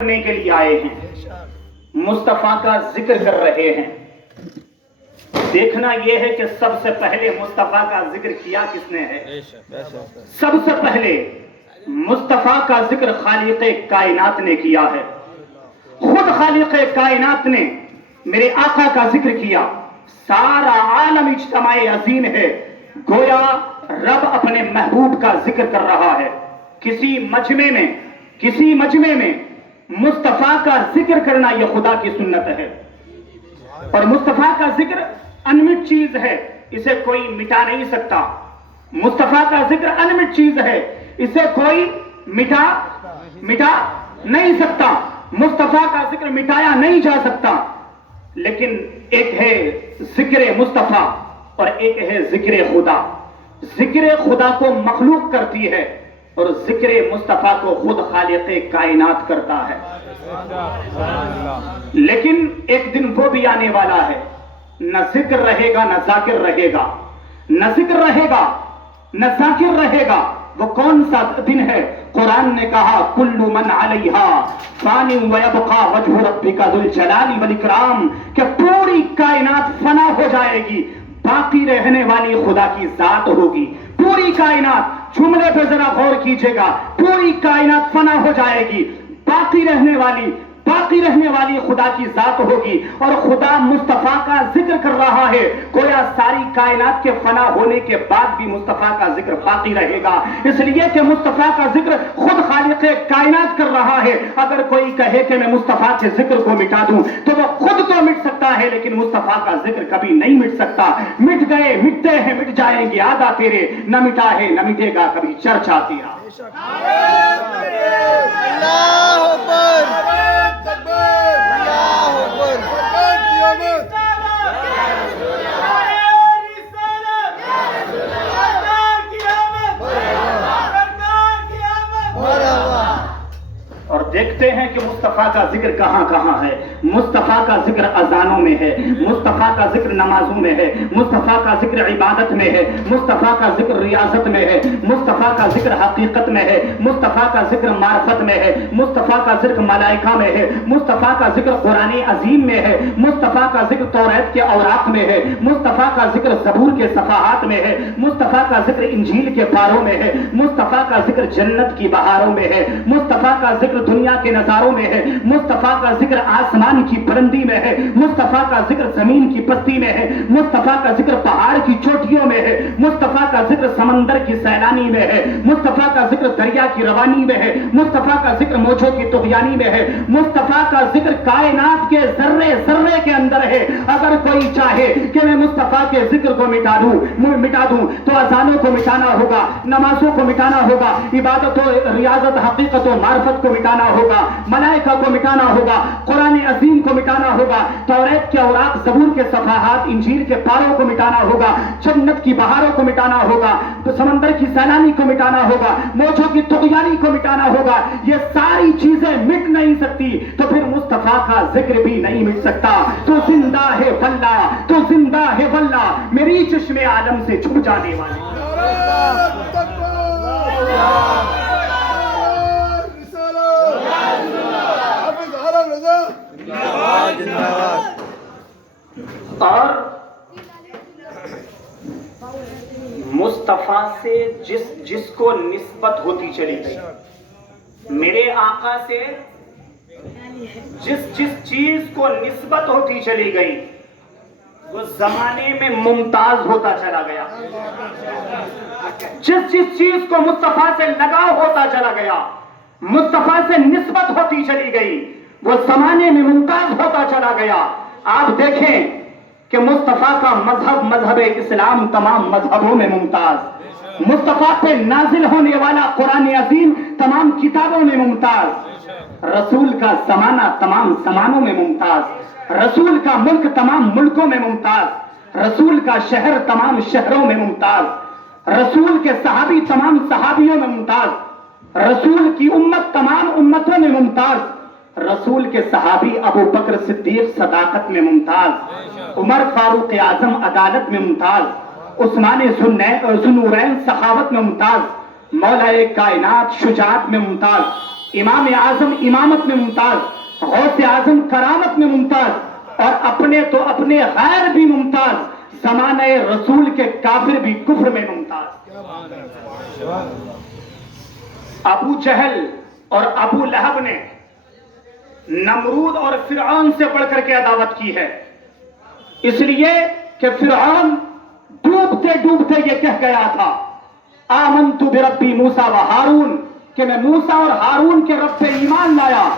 کرنے کے لیے آئے ہیں، مصطفیٰ کا ذکر کر رہے ہیں۔ دیکھنا یہ ہے کہ سب سے پہلے مصطفیٰ کا ذکر کیا کس نے ہے؟ سب سے پہلے مصطفیٰ کا ذکر خالق کائنات نے کیا ہے۔ خود خالق کائنات نے میرے آقا کا ذکر کیا۔ سارا عالم اجتماع عظیم ہے، گویا رب اپنے محبوب کا ذکر کر رہا ہے۔ کسی مجمع میں مصطفیٰ کا ذکر کرنا یہ خدا کی سنت ہے، اور مصطفیٰ کا ذکر انمٹ چیز ہے، اسے کوئی مٹا نہیں سکتا۔ مصطفیٰ کا ذکر انمٹ چیز ہے، اسے کوئی مٹا نہیں سکتا۔ مصطفیٰ کا ذکر مٹایا نہیں جا سکتا۔ لیکن ایک ہے ذکر مصطفیٰ اور ایک ہے ذکر خدا۔ ذکر خدا کو مخلوق کرتی ہے اور ذکر مصطفیٰ کو خود خالق کائنات کرتا ہے۔ لیکن ایک دن وہ بھی آنے والا ہے، نہ ذکر رہے گا نہ ذاکر رہے گا، نہ ذکر رہے گا نہ ذاکر رہے گا۔ وہ کون سا دن ہے؟ قرآن نے کہا کل من علیہا فان ویبقى وجہ ربک ذو الجلال والاکرام، کہ پوری کائنات فنا ہو جائے گی، باقی رہنے والی خدا کی ذات ہوگی۔ پوری کائنات، جملے پہ ذرا غور کیجئے گا، پوری کائنات فنا ہو جائے گی، باقی رہنے والی خدا کی ذات ہوگی۔ اور خدا مصطفیٰ کا ذکر کر رہا ہے، گویا ساری کائنات کے فنا ہونے کے بعد بھی مصطفیٰ کا ذکر باقی رہے گا، اس لیے کہ مصطفیٰ کا ذکر خود خالق کائنات کر رہا ہے۔ اگر کوئی کہے کہ میں مصطفیٰ کے ذکر کو مٹا دوں تو وہ خود تو مٹ سکتا ہے، لیکن مصطفیٰ کا ذکر کبھی نہیں مٹ سکتا۔ مٹ گئے، مٹتے ہیں، مٹ جائیں گے آدھا تیرے، نہ مٹا ہے نہ مٹے گا کبھی چرچا تیرا۔ اور دیکھتے ہیں کہ مصطفیٰ کا ذکر کہاں کہاں ہے۔ مصطفیٰ کا ذکر اذانوں میں ہے، مصطفیٰ کا ذکر نمازوں میں ہے، مصطفیٰ کا ذکر عبادت میں ہے، مصطفیٰ کا ذکر ریاضت میں ہے، مصطفیٰ کا ذکر حقیقت میں ہے، مصطفیٰ کا ذکر معرفت میں ہے، مصطفیٰ کا ذکر ملائکہ میں ہے، مصطفیٰ کا ذکر قرآن عظیم میں ہے، مصطفیٰ کا ذکر توریت کے اوراق میں ہے، مصطفیٰ کا ذکر زبور کے صفحات میں ہے، مصطفیٰ کا ذکر انجیل کے پاروں میں ہے، مصطفیٰ کا ذکر جنت کی بہاروں میں ہے، مصطفیٰ کا ذکر دنیا کے نظاروں میں ہے، مصطفیٰ کا ذکر آسمان کی بلندی میں ہے، مصطفیٰ کا ذکر زمین کی پستی میں ہے، مصطفیٰ کا ذکر پہاڑ کی چوٹیوں میں ہے، مصطفیٰ کا ذکر سمندر کی سیلانی میں ہے، مصطفیٰ کا ذکر دریا کی روانی میں ہے، مصطفیٰ کا ذکر موجوں کی طغیانی میں ہے، مصطفیٰ کا ذکر کائنات کے ذرے ذرے کے اندر ہے۔ اگر کوئی چاہے کہ میں مصطفیٰ کے ذکر کو مٹا دوں تو اذانوں کو مٹانا ہوگا، نمازوں کو مٹانا ہوگا، عبادت و ریاضت حقیقت و معرفت کو مٹانا ہوگا، ملائکہ کو مٹانا ہوگا، قرآن عظیم کو مٹانا ہوگا، توریت کے اوراق زبور کے صفحات انجیل کے پاروں کو مٹانا ہوگا، جنت کی بہاروں کو مٹانا ہوگا، سمندر کی سیلانی کو مٹانا ہوگا، موجوں کی طغیانی کو مٹانا ہوگا۔ یہ ساری چیزیں مٹ نہیں سکتی تو پھر مصطفیٰ کا ذکر بھی نہیں مٹ سکتا۔ تو زندہ ہے واللہ، تو زندہ ہے واللہ، میری چشم عالم سے چھپ جانے والی۔ اور مصطفیٰ سے جس کو نسبت ہوتی چلی گئی، میرے آقا سے جس چیز کو نسبت ہوتی چلی گئی، وہ زمانے میں ممتاز ہوتا چلا گیا۔ جس چیز کو مصطفیٰ سے لگاؤ ہوتا چلا گیا، مصطفیٰ سے نسبت ہوتی چلی گئی، وہ زمانے میں ممتاز ہوتا چلا گیا۔ آپ دیکھیں کہ مصطفیٰ کا مذہب اسلام تمام مذہبوں میں ممتاز، مصطفیٰ پہ نازل ہونے والا قرآن عظیم تمام کتابوں میں ممتاز، رسول کا زمانہ تمام زمانوں میں ممتاز، رسول کا ملک تمام ملکوں میں ممتاز، رسول کا شہر تمام شہروں میں ممتاز، رسول کے صحابی تمام صحابیوں میں ممتاز، رسول کی امت تمام امتوں میں ممتاز، رسول کے صحابی ابو بکر صدیق صداقت میں ممتاز، عمر فاروق اعظم عدالت میں ممتاز، عثمان ذو النورین سخاوت میں ممتاز، مولا کائنات شجاعت میں ممتاز، امام اعظم امامت میں ممتاز، غوث اعظم کرامت میں ممتاز، اور اپنے تو اپنے غیر بھی ممتاز، زمانہ رسول کے کافر بھی کفر میں ممتاز۔ ابو جہل اور ابو لہب نے نمرود اور فرعون سے بڑھ کر کے عداوت کی ہے، اس لیے کہ فرعون ڈوبتے ڈوبتے یہ کہہ گیا تھا آمنت بربی موسیٰ و ہارون، کہ میں موسیٰ اور ہارون کے رب پہ ایمان لایا،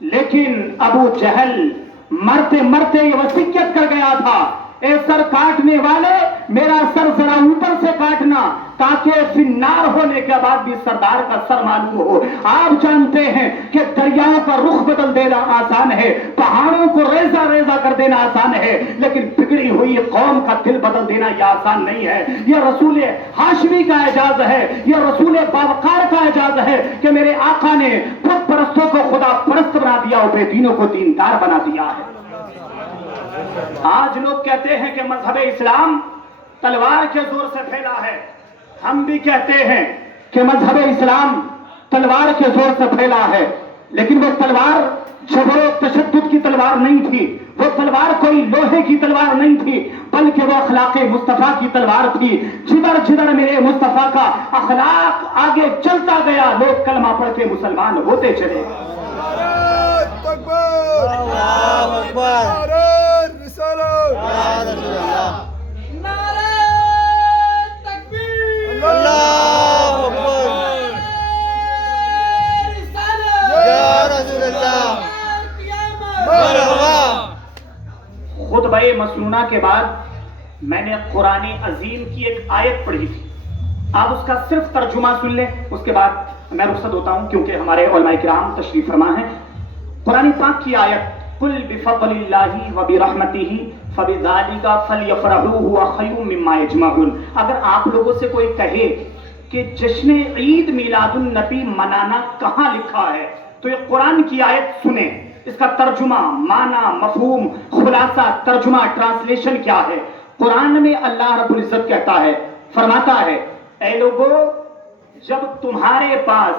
لیکن ابو جہل مرتے مرتے یہ وصیت کر گیا تھا اے سر کاٹنے والے میرا سر ذرا اوپر سے کاٹنا تاکہ فنار ہونے کے بعد بھی سردار کا سر معلوم ہو۔ آپ جانتے ہیں کہ دریاؤں کا رخ بدل دینا آسان ہے، پہاڑوں کو ریزہ ریزہ کر دینا آسان ہے، لیکن بگڑی ہوئی قوم کا دل بدل دینا یہ آسان نہیں ہے۔ یہ رسول ہاشمی کا اعجاز ہے، یہ رسول باوقار کا اعجاز ہے کہ میرے آقا نے بت پرستوں کو خدا پرست بنا دیا اور بے دینوں کو دیندار بنا دیا ہے۔ آج لوگ کہتے ہیں کہ مذہب اسلام تلوار کے زور سے پھیلا ہے، ہم بھی کہتے ہیں کہ مذہب اسلام تلوار کے زور سے پھیلا ہے، لیکن وہ تلوار جبر و تشدد کی تلوار نہیں تھی، وہ تلوار کوئی لوہے کی تلوار نہیں تھی، بلکہ وہ اخلاق مصطفیٰ کی تلوار تھی۔ جدھر جدھر میرے مصطفیٰ کا اخلاق آگے چلتا گیا لوگ کلمہ پڑھ کے مسلمان ہوتے چلے گئے۔ خطبہ مسنونہ کے بعد میں نے قرآن عظیم کی ایک آیت پڑھی تھی، آپ اس کا صرف ترجمہ سن لیں، اس کے بعد میں رخصت ہوتا ہوں کیونکہ ہمارے علماء کرام تشریف فرما ہیں۔ قرآن پاک کی آیت قل بفضل اللہ وبرحمتہ فبذالک فلیفرحوا ھو خیر مما یجمعون۔ اگر آپ لوگوں سے کوئی کہے کہ جشن عید میلاد النبی منانا کہاں لکھا ہے تو یہ قرآن کی آیت سنیں، اس کا ترجمہ، معنی، مفہوم، خلاصہ، ترجمہ، ٹرانسلیشن کیا ہے۔ قرآن میں اللہ رب العزت کہتا ہے، فرماتا ہے اے لوگو جب تمہارے پاس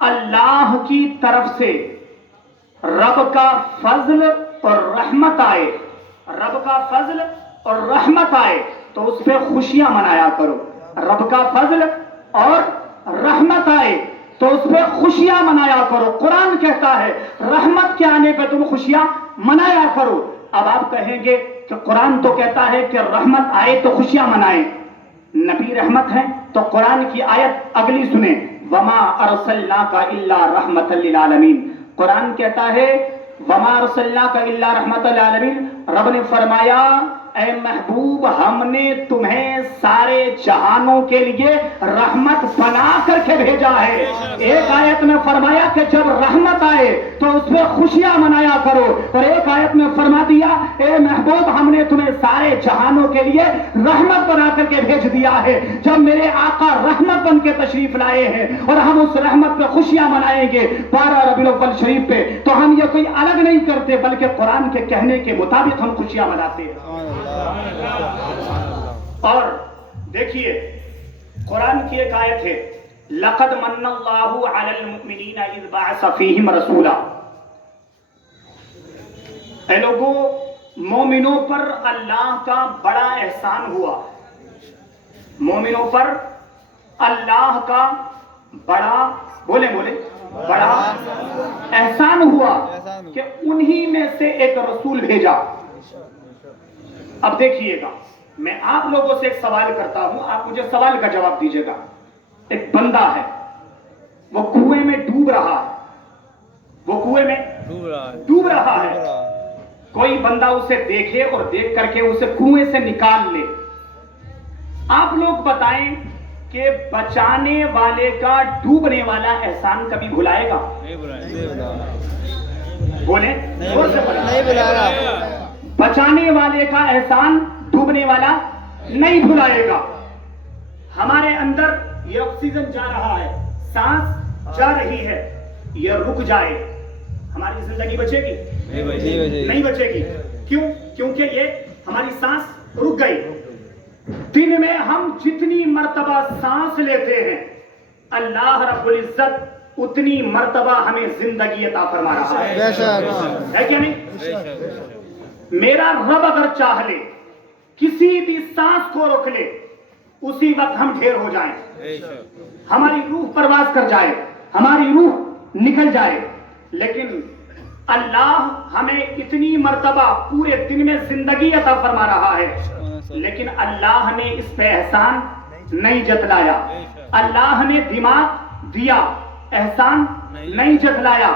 اللہ کی طرف سے رب کا فضل اور رحمت آئے، رب کا فضل اور رحمت آئے تو اس پہ خوشیاں منایا کرو۔ رب کا فضل اور رحمت آئے تو اس پہ خوشیاں منایا کرو۔ قرآن کہتا ہے رحمت کے آنے پہ تم خوشیاں منایا کرو۔ اب آپ کہیں گے کہ قرآن تو کہتا ہے کہ رحمت آئے تو خوشیاں منائیں، نبی رحمت ہے تو قرآن کی آیت اگلی سنیں، وما ارسلناک الا رحمت للعالمین۔ قرآن کہتا ہے وما ارسلناک الا رحمت للعالمین، رب نے فرمایا اے محبوب ہم نے تمہیں سارے جہانوں کے لیے رحمت بنا کر کے بھیجا ہے۔ ایک آیت میں فرمایا کہ جب رحمت آئے تو اس میں خوشیاں منایا کرو، اور ایک آیت میں فرما دیا اے محبوب ہم نے تمہیں سارے جہانوں کے لیے رحمت بنا کر کے بھیج دیا ہے۔ جب میرے آقا رحمت بن کے تشریف لائے ہیں اور ہم اس رحمت پہ خوشیاں منائیں گے 12 ربیع الاول شریف پہ، تو ہم یہ کوئی الگ نہیں کرتے بلکہ قرآن کے کہنے کے مطابق ہم خوشیاں مناتے ہیں۔ اور دیکھیے قرآن کی ایک آیت ہے لقد من اللہ علی المؤمنین اذ بعث فیہم رسولا۔ اے لوگوں مومنوں پر اللہ کا بڑا احسان ہوا، مومنوں پر اللہ کا بڑا بڑا احسان ہوا کہ انہی میں سے ایک رسول بھیجا۔ اب دیکھیے گا میں آپ لوگوں سے ایک سوال کرتا ہوں، آپ مجھے سوال کا جواب دیجیے گا۔ ایک بندہ ہے وہ کنویں میں ڈوب رہا ہے، وہ کنویں میں ڈوب رہا ہے، کوئی بندہ اسے دیکھے اور دیکھ کر کے اسے کنویں سے نکال لے، آپ لوگ بتائیں کہ بچانے والے کا ڈوبنے والا احسان کبھی بھلائے گا؟ بولیں زور سے بولیں، نہیں بھلائے گا۔ بچانے والے کا احسان ڈوبنے والا نہیں بھلائے گا۔ ہمارے اندر یہ آکسیجن جا رہا ہے، سانس جا رہی ہے، یہ رک جائے ہماری زندگی بچے گی؟ نہیں بچے گی۔ کیوں؟ کیونکہ یہ ہماری سانس رک گئی۔ دن میں ہم جتنی مرتبہ سانس لیتے ہیں اللہ رب العزت اتنی مرتبہ ہمیں زندگی عطا فرما رہا ہے کیا نہیں؟ میرا رب اگر چاہ لے کسی بھی سانس کو روک لے اسی وقت ہم ڈھیر ہو جائیں، ہماری روح پرواز کر جائے، ہماری روح نکل جائے، لیکن اللہ ہمیں اتنی مرتبہ پورے دن میں زندگی عطا فرما رہا ہے، لیکن اللہ نے اس پہ احسان نہیں جتلایا۔ اللہ نے دماغ دیا، احسان نہیں جتلایا،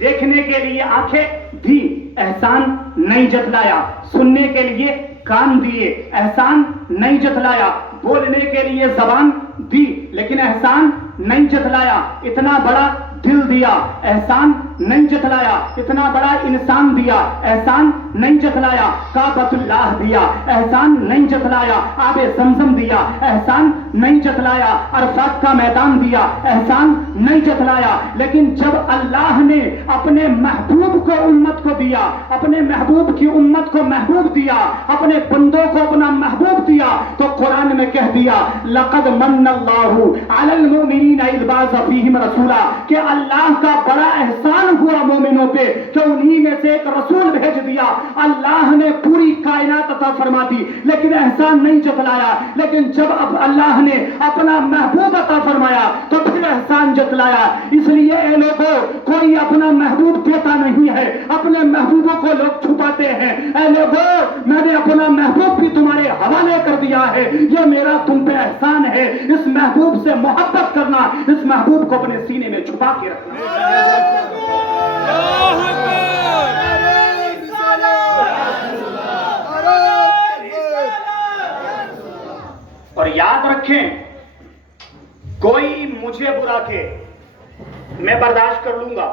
دیکھنے کے لیے آنکھیں دی، احسان نہیں جتلایا، سننے کے لیے کان دیے، احسان نہیں جتلایا، بولنے کے لیے زبان دی، لیکن احسان نہیں جتلایا، اتنا بڑا دل دیا، احسان نہیں جتلایا، اتنا بڑا انسان دیا، احسان نہیں جتلایا، کعبۃ اللہ دیا، احسان نہیں جتلایا، آب زمزم دیا، احسان نہیں جتلایا، عرفات کا میدان دیا، احسان نہیں جتلایا، لیکن جب اللہ نے اپنے محبوب کو امت کو دیا، اپنے محبوب کی امت کو محبوب دیا، اپنے بندوں کو اپنا محبوب دیا، تو قرآن میں کہہ دیا لقد من اللہ علی المؤمنین اذ بعث فیہم رسولا، کہ اللہ کا بڑا احسان ہوا مومنوں پہ کہ انہی میں سے ایک رسول بھیج دیا۔ اللہ نے پوری کائنات عطا فرما دی لیکن احسان نہیں جتلایا، لیکن جب اب اللہ نے اپنا محبوب عطا فرمایا تو پھر احسان جتلایا۔ اس لیے اے لوگوں، کوئی اپنا محبوب دیتا نہیں ہے، اپنے محبوبوں کو لوگ چھپاتے ہیں۔ اے لوگوں، میں نے اپنا محبوب بھی تمہارے حوالے کر دیا ہے، یہ میرا تم پہ احسان ہے۔ اس محبوب سے محبت کرنا، اس محبوب کو اپنے سینے میں چھپا کے رکھنا۔ اور یاد رکھیں، کوئی مجھے برا کہ میں برداشت کر لوں گا،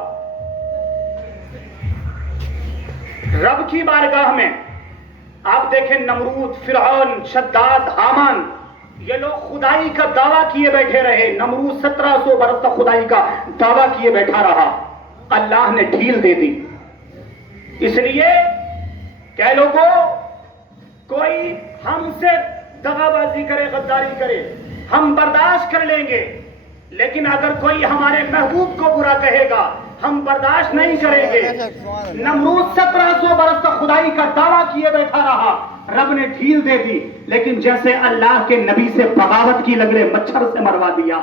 رب کی بارگاہ میں آپ دیکھیں نمرود، فرعون، شداد، حامان، یہ لوگ خدائی کا دعویٰ کیے بیٹھے رہے۔ نمرود 1700 برس تک خدائی کا دعویٰ کیے بیٹھا رہا، اللہ نے ڈھیل دے دی۔ اس لیے کہ لوگوں، کوئی ہم سے دغا بازی کرے، غداری کرے، ہم برداشت کر لیں گے، لیکن اگر کوئی ہمارے محبوب کو برا کہے گا ہم برداشت نہیں کریں گے۔ نمرود 1700 برس تک خدائی کا دعویٰ کیے بیٹھا رہا، رب نے ڈھیل دے دی، لیکن جیسے اللہ کے نبی سے بغاوت کی لگے مچھر سے مروا دیا۔